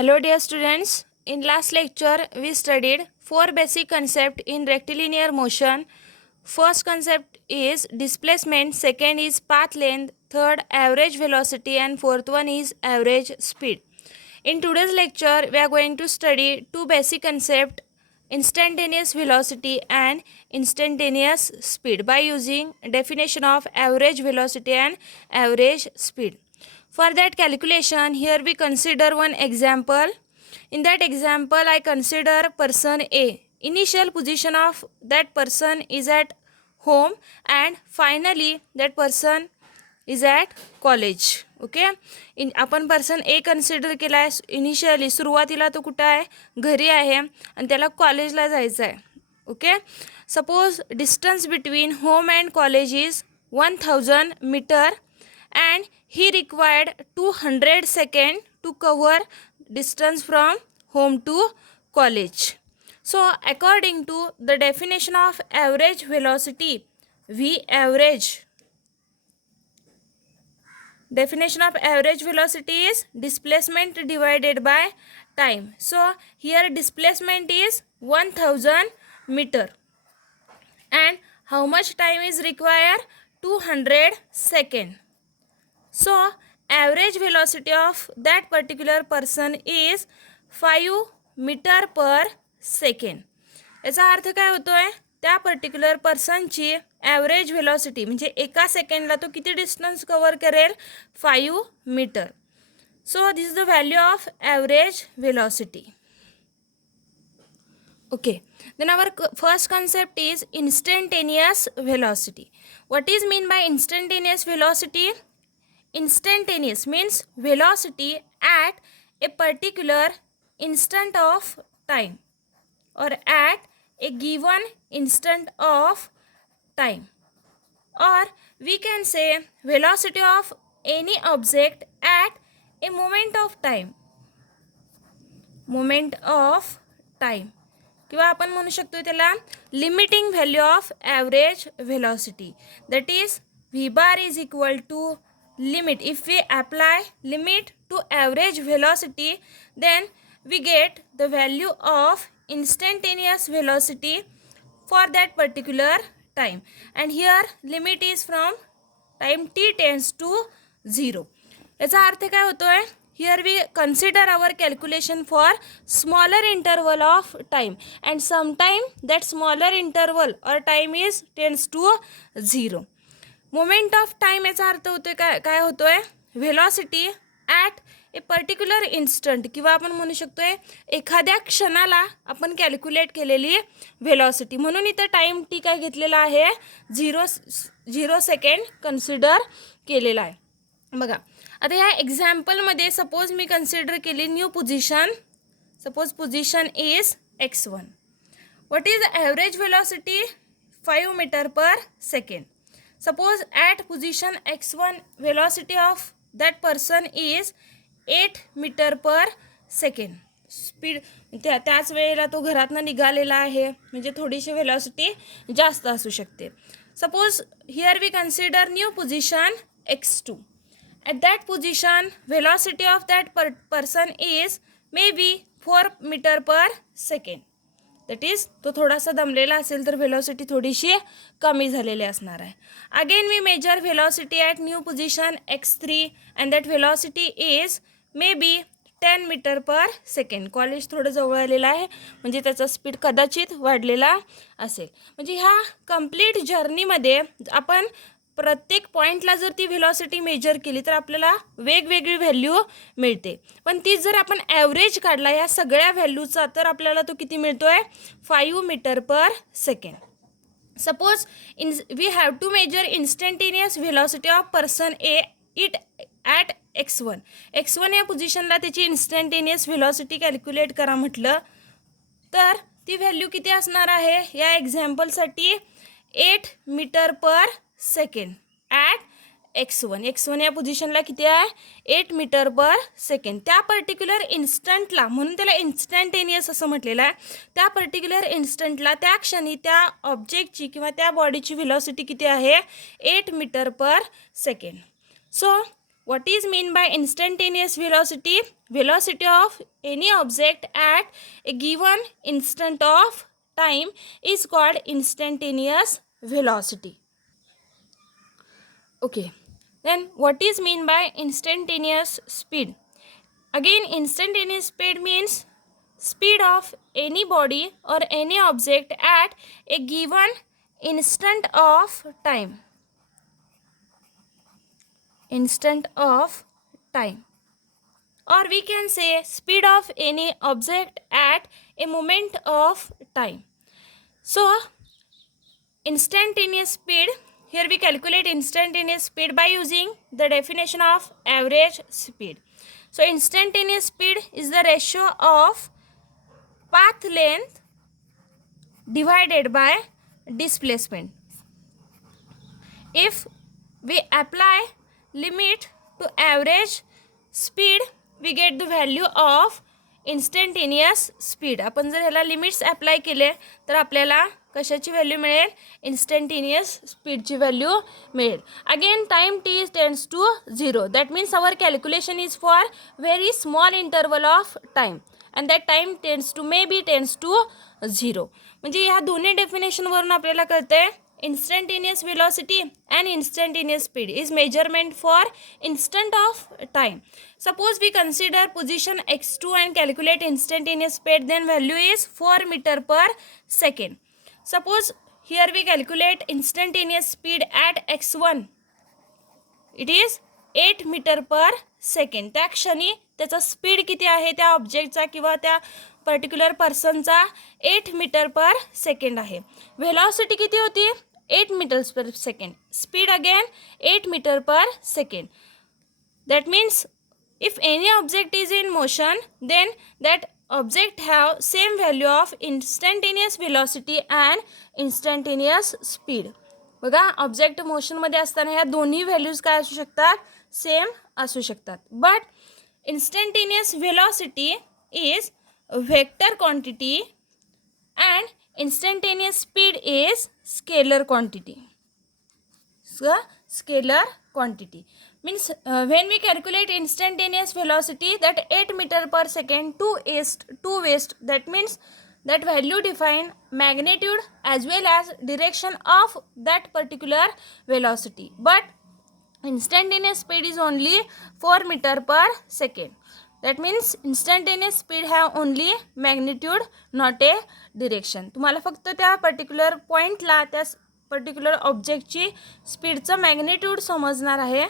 Hello dear students, in last lecture we studied four basic concepts in rectilinear motion. First concept is displacement, second is path length, third average velocity and fourth one is average speed. In today's lecture we are going to study two basic concepts, instantaneous velocity and instantaneous speed by using definition of average velocity and average speed. For that calculation, here we consider one example. In that example, I consider person A. Initial position of that person is at home and finally that person is at college. Okay आपण person ए consider केला आहे. Initially सुरुवातीला तो कुठं आहे, घरी आहे आणि त्याला कॉलेजला जायचं आहे. Okay suppose distance between home and college is 1000 meter and he required 200 seconds to cover distance from home to college. So according to the definition of average velocity, V average, definition of average velocity is displacement divided by time. So here displacement is 1000 meter and how much time is required, 200 seconds. So average velocity of that particular person is 5 meter per second. याचा अर्थ काय होतो आहे, त्या particular पर्सनची average velocity म्हणजे एका सेकंडला तो किती distance cover करेल, 5 meter. So this is the value of average velocity. Okay, then our first concept is instantaneous velocity. What is mean by instantaneous velocity? Instantaneous means velocity at a particular instant of time or at a given instant of time, or we can say velocity of any object at a moment of time. Moment of time किंवा आपण म्हणू शकतो त्याला limiting value of average velocity. That is V bar is equal to limit. If we apply limit to average velocity, then we get the value of instantaneous velocity for that particular time, and here limit is from time t tends to 0. याचा अर्थ काय होतोय, here we consider our calculation for smaller interval of time and sometime that smaller interval or time is tends to 0. Moment of time याचा अर्थ होतोय काय होतोय, velocity at a particular instant किंवा आपण म्हणू शकतोय एखाद्या क्षणाला आपण कॅल्क्युलेट केलेली व्हेलॉसिटी. म्हणून इथं टाईम टी काय घेतलेला आहे, 0 सेकंड कन्सिडर केलेला आहे. बघा आता ह्या एक्झाम्पलमध्ये सपोज मी कन्सिडर केली new position. Suppose position is x1. What is average velocity, 5 meter per second. Suppose at position x1 velocity of that person is 8 meter per second. Speed त्याच वेळेला तो घरातनं निघालेला आहे म्हणजे थोडीशी व्हेलॉसिटी जास्त असू शकते. Suppose here we consider new position x2. At that position velocity of that person is may be 4 meter per second. That is तो थोडासा दमलेला असेल तर व्हेलॉसिटी थोडीशी कमी झालेली असणार आहे. Again we measure velocity at new position x3 and that velocity is may be 10 meter per second. College थोडं जवळ आलेलं आहे म्हणजे त्याचा स्पीड कदाचित वाढलेला असेल. म्हणजे ह्या कंप्लीट जर्नीमध्ये आपण प्रत्येक पॉईंटला जर ती व्हेलॉसिटी मेजर केली तर आपल्याला वेगवेगळी व्हॅल्यू मिळते. पण ती जर आपण ॲव्हरेज काढला या सगळ्या व्हॅल्यूचा तर आपल्याला तो किती मिळतो आहे, 5 meter per second. Suppose we have to measure instantaneous velocity of person A it at x1. x1 या पोझिशनला त्याची इन्स्टंटेनियस व्हेलॉसिटी कॅल्क्युलेट करा म्हटलं तर ती व्हॅल्यू किती असणार आहे, या एक्झाम्पलसाठी 8 metre per second at x1 या पोझिशनला किती आहे, 8 मीटर पर सेकंड. त्या पर्टिक्युलर इन्स्टंटला, म्हणून त्याला इन्स्टंटेनियस असं म्हटलेलं आहे, त्या पर्टिक्युलर इन्स्टंटला त्या क्षणी त्या ऑब्जेक्टची किंवा त्या बॉडीची व्हेलॉसिटी किती आहे, 8 metre per second. So what is mean by instantaneous velocity? Velocity of any object at a given instant of time is called instantaneous velocity. Okay, then what is mean by instantaneous speed? Again, instantaneous speed means speed of any body or any object at a given instant of time. Instant of time, or we can say speed of any object at a moment of time. So instantaneous speed, here we calculate instantaneous speed by using the definition of average speed. So instantaneous speed is the ratio of path length divided by displacement. If we apply limit to average speed, we get the value of instantaneous speed. आपण जर ह्याला limits apply केले तर आपल्याला कशाची value मिळेल? Instantaneous स्पीडची value मिळेल. Again time T tends to 0. That means our calculation is for very small interval of time and that time tends to 0. म्हणजे ह्या दोन्ही डेफिनेशनवरून आपल्याला कळतंय instantaneous velocity and instantaneous speed is measurement for instant of time. Suppose we consider position x2 and calculate instantaneous speed, then value is 4 meter per second. Suppose here we calculate instantaneous speed at x1, it is 8 meter per second. त्या क्षणी त्याचा speed किती आहे त्या ऑब्जेक्टचा किंवा त्या particular पर्सनचा 8 metre per second आहे. Velocity किती होती? 8 meters per second. Speed again 8 meter per second. That means if any object is in motion, then that object have same value of instantaneous velocity and instantaneous speed. बघा, object मोशनमध्ये असताना ह्या दोन्ही values काय असू शकतात? Same असू शकतात. But instantaneous velocity is vector quantity and instantaneous speed is scalar quantity. So scalar quantity means when we calculate instantaneous velocity, that 8 meter per second to west, that means that value define magnitude as well as direction of that particular velocity. But instantaneous speed is only 4 meter per second. That means instantaneous speed have only magnitude, not a direction. तुम्हाला फक्त त्या particular पॉईंटला त्या particular ऑब्जेक्टची स्पीडचं magnitude समजणार आहे,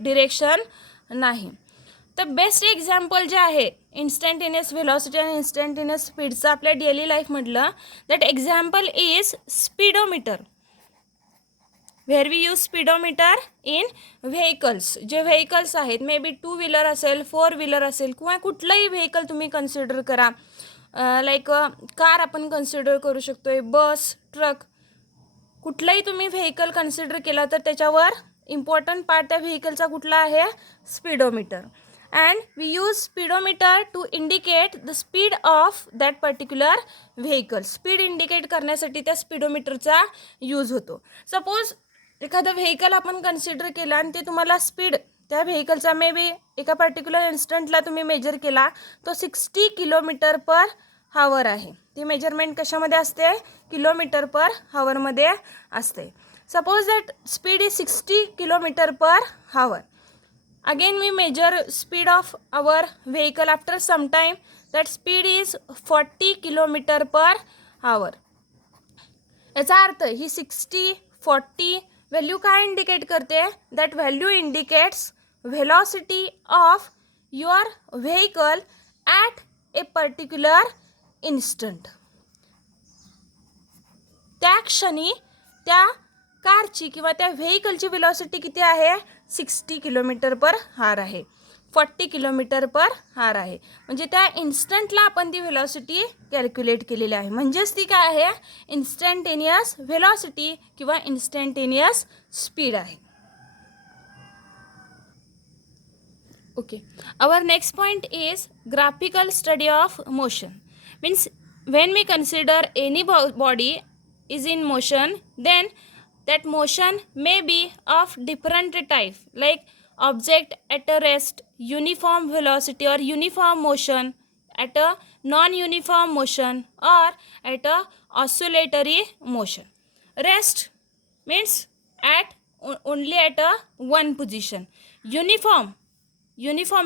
direction नाही. तर best example जे आहे इन्स्टंटेनियस व्हेलॉसिटी आणि इन्स्टंटेनियस स्पीडचं आपल्या डेली लाईफमधलं, that example is speedometer. Where we use speedometer in vehicles. जे व्हेकल्स आहेत, मे बी 2 व्हीलर असेल, 4 व्हीलर असेल किंवा कुठलंही व्हेकल तुम्ही कन्सिडर करा. लाईक कार आपण कन्सिडर करू शकतो आहे, बस, ट्रक, कुठलंही तुम्ही व्हेकल कन्सिडर केला तर त्याच्यावर इम्पॉर्टंट पार्ट त्या व्हेकलचा कुठला आहे? Speedometer. And we use speedometer to indicate the speed of that particular vehicle. Speed indicate करण्यासाठी त्या स्पीडोमीटरचा यूज होतो. सपोज एखादं व्हेकल आपण कन्सिडर केलं आणि ते तुम्हाला स्पीड त्या व्हेकलचा मे बी एका पर्टिक्युलर इन्स्टंटला तुम्ही मेजर केला, तो 60 किलोमीटर पर हावर आहे. ती मेजरमेंट कशामध्ये असते? किलोमीटर पर हावरमध्ये असते. Suppose that speed is 60 kilometre per hour. Again we measure speed of our vehicle after some time, that speed is 40 kilometre per hour. याचा अर्थ ही 60, 40 व्हॅल्यू काय इंडिकेट करते? That value indicates velocity of your vehicle at a particular instant. त्या क्षणी त्या कारची किंवा त्या व्हेकलची व्हेलॉसिटी किती आहे? 60 किलोमीटर पर हार आहे, 40 किलोमीटर पर हार आहे. म्हणजे त्या इन्स्टंटला आपण ती व्हेलॉसिटी कॅल्क्युलेट केलेली आहे. म्हणजेच ती काय आहे? इन्स्टंटेनियस व्हेलॉसिटी किंवा इन्स्टंटेनियस स्पीड आहे. Okay, our next point is graphical study of motion. Means when we consider any body is in motion, then that motion may be of different type. Like object at a rest, uniform velocity or uniform motion, at a non-uniform motion, or at a oscillatory motion. Rest means at only at a one position. Uniform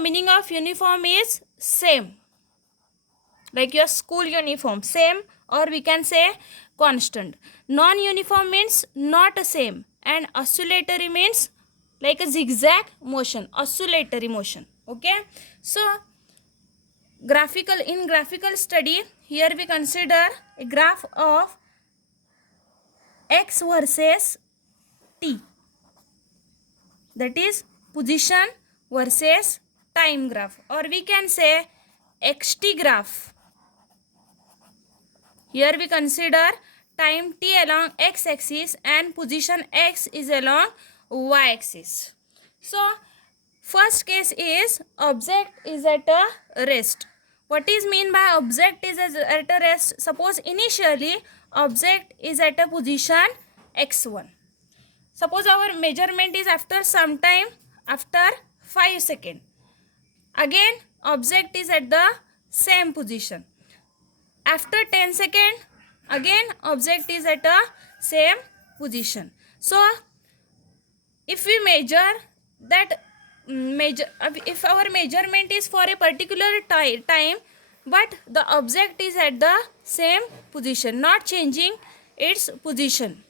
meaning of uniform is same, like your school uniform, same, or we can say constant. Non-uniform means not same, and oscillatory means like a zigzag motion, oscillatory motion. Okay, so graphical study, here we consider a graph of x versus t, that is position versus time graph, or we can say xt graph. Here we consider time t along x axis and position x is along y axis. So first case is object is at a rest. What is mean by object is at a rest? Suppose initially object is at a position x1. Suppose our measurement is after some time, after 5 seconds. Again object is at the same position. After 10 seconds, again object is at a same position. So if we measure that, if our measurement is for a particular time, but the object is at the same position, not changing its position.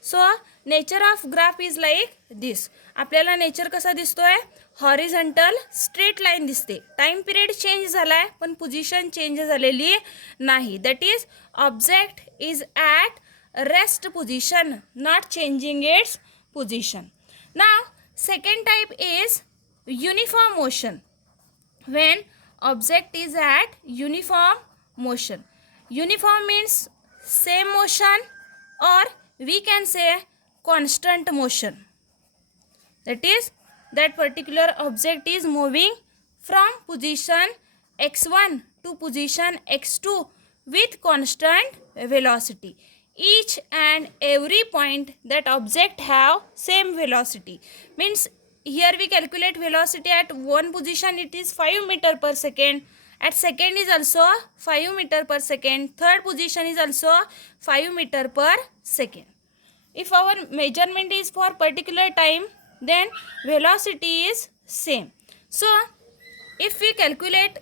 So nature of graph is like this. आपल्याला nature कसा दिसतोय? Horizontal straight line दिसते. Time period change झालाय पण position change झालेली नाही. That is object is at rest position, not changing it's position. Now second type is uniform motion. when object is at uniform motion. Uniform means same motion, or we can say constant motion. That is, that particular object is moving from position x1 to position x2 with constant velocity. Each and every point that object have same velocity. Means here we calculate velocity at one position, it is 5 meter per second. At second is also 5 meter per second. Third position is also 5 meter per second. If our measurement is for particular time, then velocity is same. So if we calculate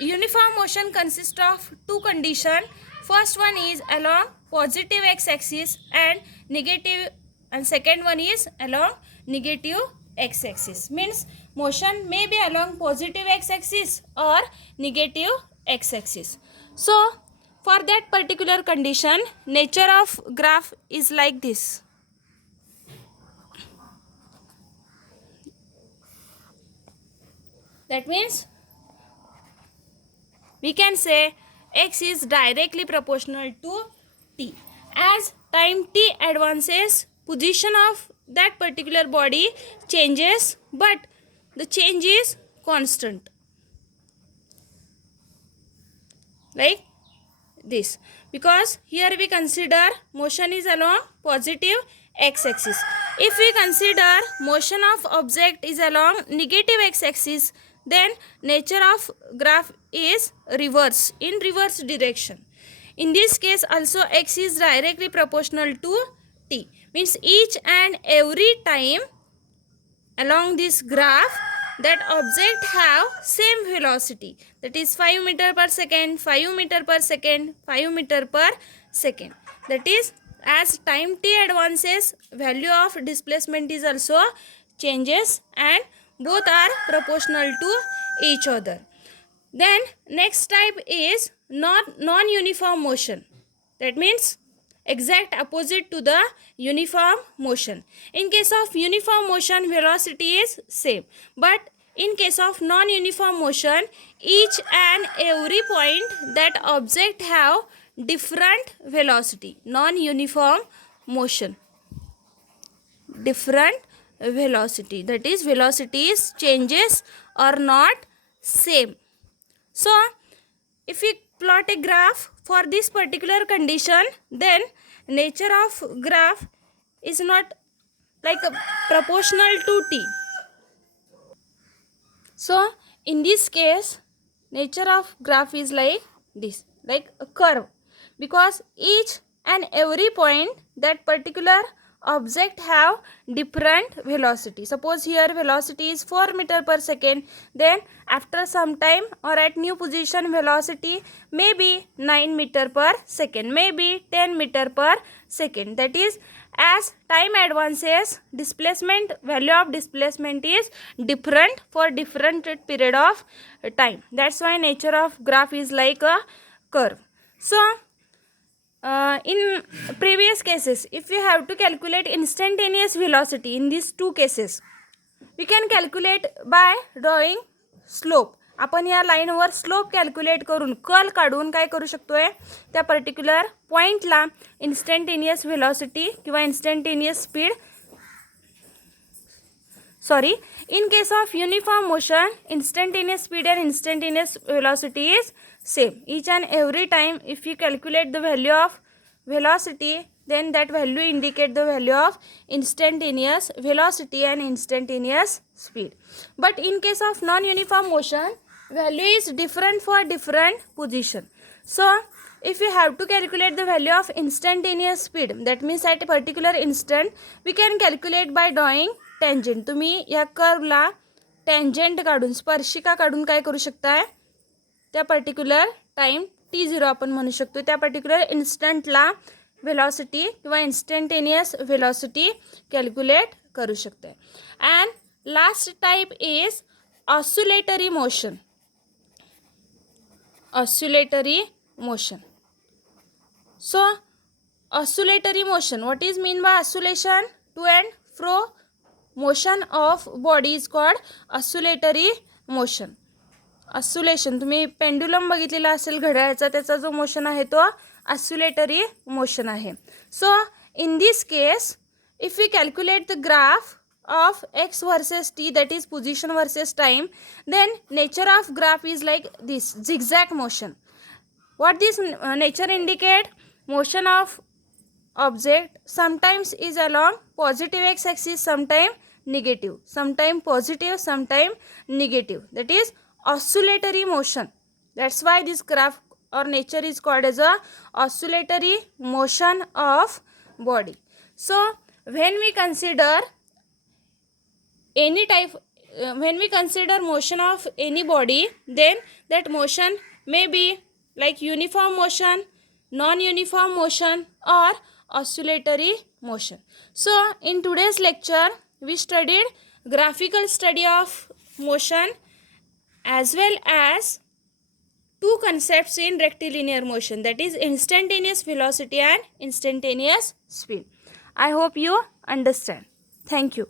uniform motion consists of two conditions. First one is along positive x-axis and negative, and second one is along negative x-axis. Means motion may be along positive x-axis or negative x-axis. So for that particular condition, nature of graph is like this. That means we can say x is directly proportional to t. As time t advances, position of that particular body changes, but the change is constant. Like this, because here we consider motion is along positive x-axis. If we consider motion of object is along negative x-axis, then nature of graph is reverse, in reverse direction. In this case also x is directly proportional to t. Means each and every time along this graph, that object have same velocity, that is 5 meter per second, 5 meter per second, 5 meter per second. That is, as time t advances, value of displacement is also changes and both are proportional to each other. Then next type is non-uniform motion. That means exact opposite to the uniform motion. In case of uniform motion, velocity is same, but in case of non-uniform motion, each and every point that object have different velocity. Non-uniform motion, different velocity, that is velocities changes are not same. So if we plot a graph for this particular condition, then nature of graph is not like proportional to t. So in this case, nature of graph is like this, like a curve, because each and every point that particular object have different velocity. Suppose here velocity is 4 meter per second, then after some time or at new position velocity may be 9 meter per second, maybe 10 meter per second. That is, as time advances, displacement, value of displacement is different for different period of time. That's why nature of graph is like a curve. So in previous cases, if you have to calculate instantaneous velocity in these two cases, we can calculate by drawing slope. आपण या लाईनवर slope calculate करून curl काढून काय करू शकतोय, त्या particular पॉईंटला इन्स्टंटेनियस व्हेलॉसिटी किंवा instantaneous speed, sorry, in case of uniform motion, instantaneous speed and instantaneous velocity is same. Each and every time if you calculate the value of velocity, then that value indicate the value of instantaneous velocity and instantaneous speed. But in case of non-uniform motion, value is different for different position. So if you have to calculate the value of instantaneous speed, that means at a particular instant, we can calculate by drawing tangent. तुम्ही या कर्वला tangent काढून, स्पर्शिका काढून काय करू शकताय, त्या particular time t0 आपण म्हणू शकतो, त्या पर्टिक्युलर इन्स्टंटला व्हेलॉसिटी किंवा इन्स्टंटेनियस व्हेलॉसिटी कॅल्क्युलेट करू शकताय. And last type is oscillatory motion. Oscillatory motion. So oscillatory motion, what is mean by oscillation? To and fro motion of body is called oscillatory motion. Oscillation, तुम्ही pendulum बघितलेला असेल घड्याळाचा, त्याचा जो motion आहे तो oscillatory motion आहे. So in this case if we calculate the graph of x versus t, that is position versus time, then nature of graph is like this, zigzag motion. What this nature indicate? Motion of object sometimes is along positive x axis, sometime negative, sometime positive, sometime negative. That is oscillatory motion. That's why this graph or nature is called as a oscillatory motion of body. So when we consider any type, when we consider motion of any body, then that motion may be like uniform motion, non-uniform motion or oscillatory motion. So in today's lecture we studied graphical study of motion as well as two concepts in rectilinear motion, that is instantaneous velocity and instantaneous speed. I hope you understand. Thank you.